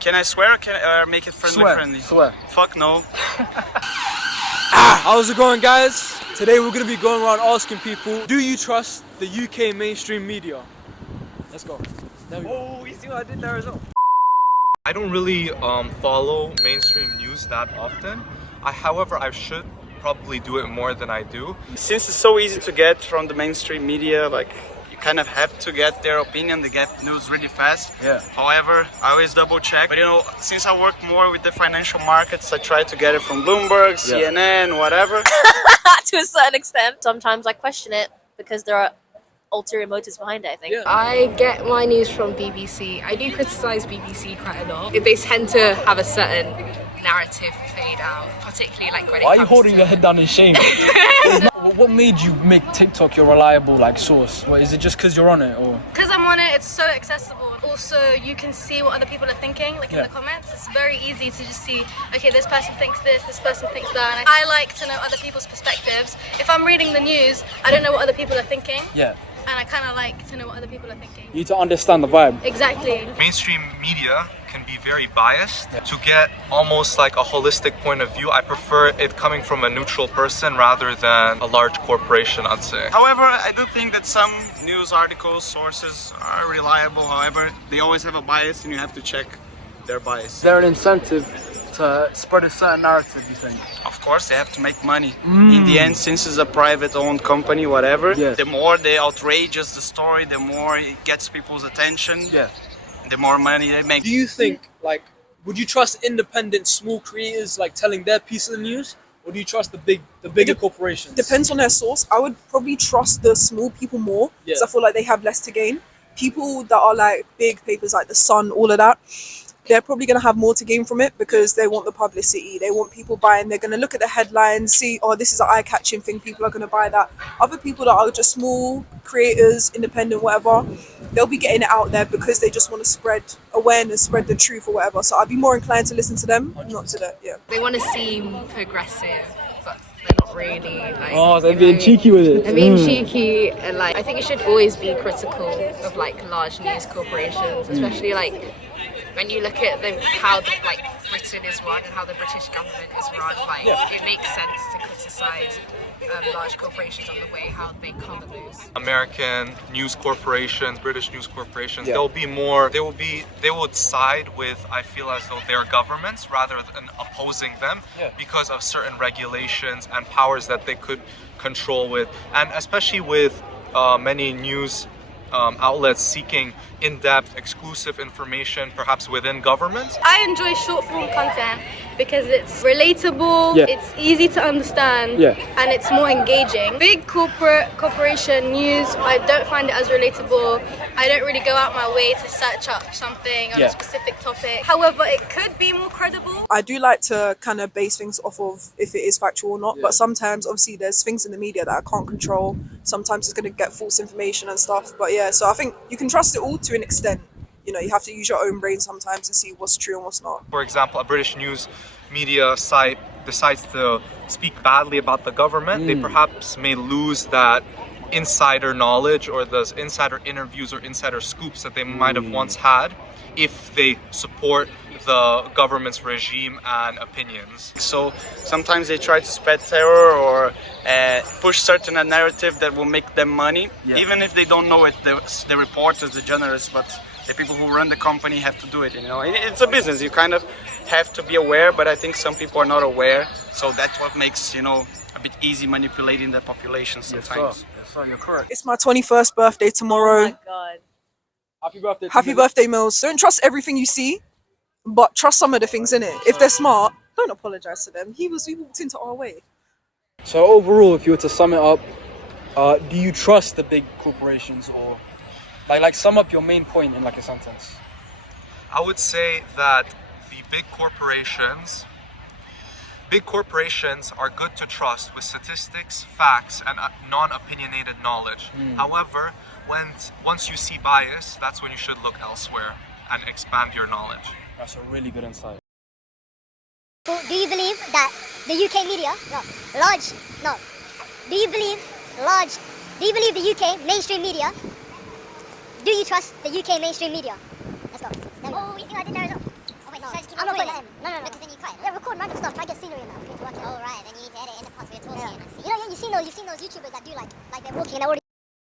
Can I swear or make it friendly? Swear. Fuck no. How's it going, guys? Today we're going to be going around asking people, do you trust the UK mainstream media? Let's go. There we go. Oh, you see what I did there as well? I don't really follow mainstream news that often. However, I should probably do it more than I do. Since it's so easy to get from the mainstream media, like you kind of have to get their opinion. They get news really fast. Yeah. However, I always double check. But you know, since I work more with the financial markets, I try to get it from Bloomberg, CNN, whatever. To a certain extent. Sometimes I question it because there are ulterior motives behind it, I think. Yeah. I get my news from BBC. I do criticise BBC quite a lot. They tend to have a certain narrative played out, particularly like when it Why are you comes holding to... your head down in shame? What made you make TikTok your reliable source? What, is it just because you're on it, or? Because I'm on it, it's so accessible. Also, you can see what other people are thinking, like in the comments. It's very easy to just see, okay, this person thinks this person thinks that. And I like to know other people's perspectives. If I'm reading the news, I don't know what other people are thinking. Yeah. And I kind of like to know what other people are thinking. You need to understand the vibe. Exactly. Mainstream media can be very biased. To get almost like a holistic point of view, I prefer it coming from a neutral person rather than a large corporation, I'd say. However, I do think that some news articles, sources are reliable. However, they always have a bias and you have to check their bias. Is there an incentive to spread a certain narrative, you think? Of course, they have to make money. In the end, since it's a private-owned company, whatever, the more they outrageous the story, the more it gets people's attention, the more money they make. Do you think, would you trust independent small creators, telling their piece of the news? Or do you trust the bigger corporations? Depends on their source. I would probably trust the small people more because I feel like they have less to gain. People that are like big papers like The Sun, all of that, they're probably going to have more to gain from it because they want the publicity. They want people buying. They're going to look at the headlines, see, oh, this is an eye-catching thing. People are going to buy that. Other people that are just small creators, independent, whatever, they'll be getting it out there because they just want to spread awareness, spread the truth or whatever. So I'd be more inclined to listen to them, not to that. Yeah. They want to seem progressive, but they're not really. They're being cheeky with it. They're being cheeky, and I think you should always be critical of large news corporations, especially when you look at how Britain is run and how the British government is run. It makes sense to criticise large corporations on the way how they cover news. American news corporations, British news corporations, they would side with, I feel as though, their governments rather than opposing them because of certain regulations and powers that they could control with, and especially with many news outlets seeking in-depth, exclusive information, perhaps within governments. I enjoy short-form content because it's relatable, it's easy to understand, and it's more engaging. Big corporation news, I don't find it as relatable. I don't really go out my way to search up something on a specific topic. However, it could be more credible. I do like to kind of base things off of if it is factual or not, but sometimes obviously there's things in the media that I can't control. Sometimes it's going to get false information and stuff, but so I think you can trust it all to an extent. You know, you have to use your own brain sometimes to see what's true and what's not. For example, a British news media site decides to speak badly about the government, they perhaps may lose that insider knowledge or those insider interviews or insider scoops that they might have once had if they support the government's regime and opinions. So sometimes they try to spread terror or push certain narrative that will make them money, even if they don't know it, the reporters, the journalists, but the people who run the company have to do it. You know, it's a business. You kind of have to be aware, but I think some people are not aware. So that's what makes, a bit easy manipulating the population sometimes. Yes, sir, you're correct. It's my 21st birthday tomorrow. Oh my God. Happy birthday. Happy birthday, Mills. Don't trust everything you see, but trust some of the things in it. If they're smart, don't apologize to them. He walked into our way. So overall, if you were to sum it up, do you trust the big corporations, or sum up your main point in a sentence? I would say that the big corporations are good to trust with statistics, facts, and non-opinionated knowledge. However, once you see bias, that's when you should look elsewhere and expand your knowledge. That's a really good insight. Do you believe that the UK media, do you believe the UK mainstream media? Do you trust the UK mainstream media? Let's go. Oh, you see what I did there as well? Oh, wait. right, then you need to edit in the parts where you're talking. You know, you've seen those YouTubers that do like they're walking and they're already